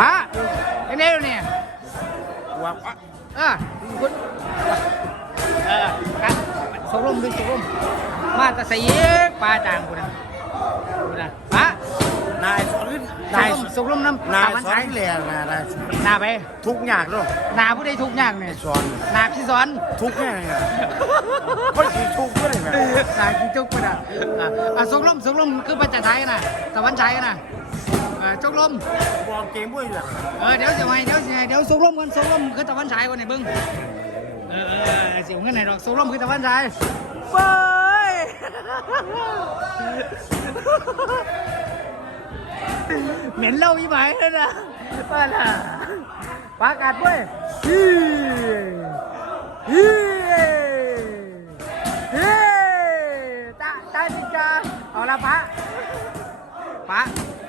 ป้าเอ็งได้ดูเนี่ยว่าเออคุณเออกันสกลมดึงสกลมมาแตะใส่ยีกปลาจางกูนะกูนะป้านายสอนขึ้นสนายกลมสกลมน้ำนายตามันสอนใช้ขึ้นเลยนะนายหนาไป ทุกอย่างด้วยหนาผู้ใดทุกอย่างเนี่ยสอนหนาพี่สอนทุกอย่างเนี่ยก็คือทุกด้วยนะหนาพี่จุกกูนะอะอะสกลมสกลมคือปัจจัยนะตะวันชัยนะเออจกลมบอกเกมด้วยแบบเออเดี๋ยวสิให้เดี๋ยวสิให้เดี๋ยวสกลมกันสกลมคือตะวันฉายก่อนไอ้เบิ้งเออเออเออสิเอาเงินไหนดอกสกลมคือตะวันฉายไปเหม็นเหล้าอีไหมนั่นนะป้าน่ะปากาดเว้ยฮีฮีฮีตาตาจิจ้าเอาละป้า ป้า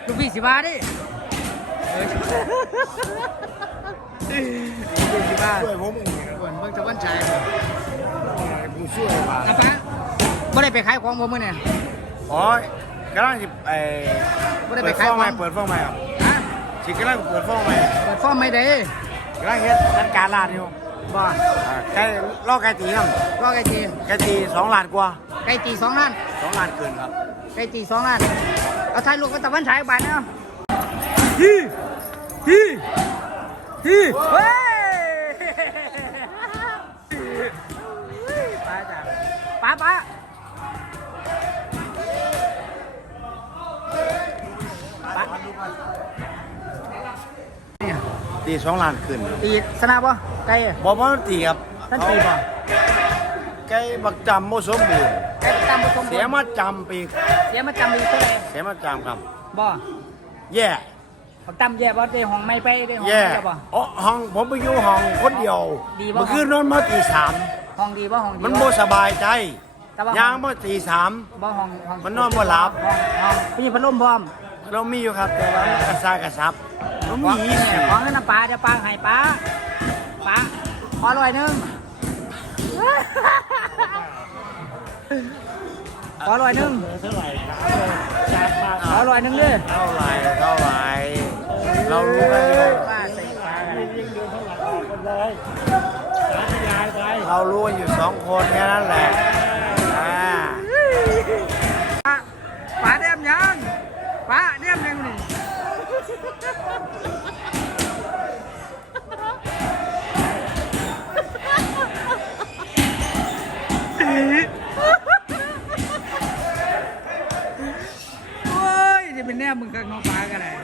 ลูกพี่สิบาดิเอ้ยยี่สิบบาทช่วยผมเองส่วนเบิ่งตะวันฉายกูช่วยมาอะป้าบ่ได้ไปขายของบ่มื้อเนี่ยอ๋อกำลังจะไอ้บ่ได้เปิไปดขายฟ้องขใหอม่งเปิดฟ้องใหม่ครับฮะชิกำลังเปิดฟ้องใหม่เปิดฟอร์มไม่ได้กำลังเฮ็ดจัดการลาดอยู่บ่อ่าไก่ลอกไก่ตีครับรอไก่จีไก่ตีสองล้านกว่าไก่จีสองล้านสองล้านเกินครับไก่จีสองล้าน เอาถ่ายรูปกับตะวันฉายบาทเนาะฮีฮีฮีเฮ้ยป้าจ้ะป้าป้าป้าเนี่ยตีสองล้านขึ้นครับตีสนามบ่ไก่อะบอกว่ามันตีครับท่านตีบ่ ไก่บักจำโมสมบูรณ์ไก่ตามผสมเสียมาจำปีกเสียมาจำอีกเท่าไหร่เสียมาจำครับ บ่แย่ปักตำแย่บ่ได้ห้องไม่ไปได้ห้องแย่ไม่ได้บ่ อ๋อห้องผมไปอยู่ห้องคนเดียวดีบ่ เมื่อคืนนอนมาตีสามห้องดีบ่ห้องดีมันบ่โมสบายใจแต่ว่าย่างมาตีสาม บ่ห้องห้องมันนอนบ่หลับ ห้องห้องมีพัดลมพร้อมเรามีอยู่ครับแต่ว่ากระซากระซับมันมีอีกเนี่ยของนั่นน่ะปลาเดี๋ยวปลาให้ปลาปลาขอร้อยหนึง ขอร้อยหนึงเท่าไหร่ขอร้อยหนึงเด้อเท่าไหร่เท่าไหร่เรารู้กันอยู่ปลาใส่ปลากันเรารู้กันอยู่สองคนแค่นั้นแหละอ่าปลาปลาเดียมยังปลาเดียมยังนี่ จะเป็นแนบมึงกับน้องฟ้ากันเลย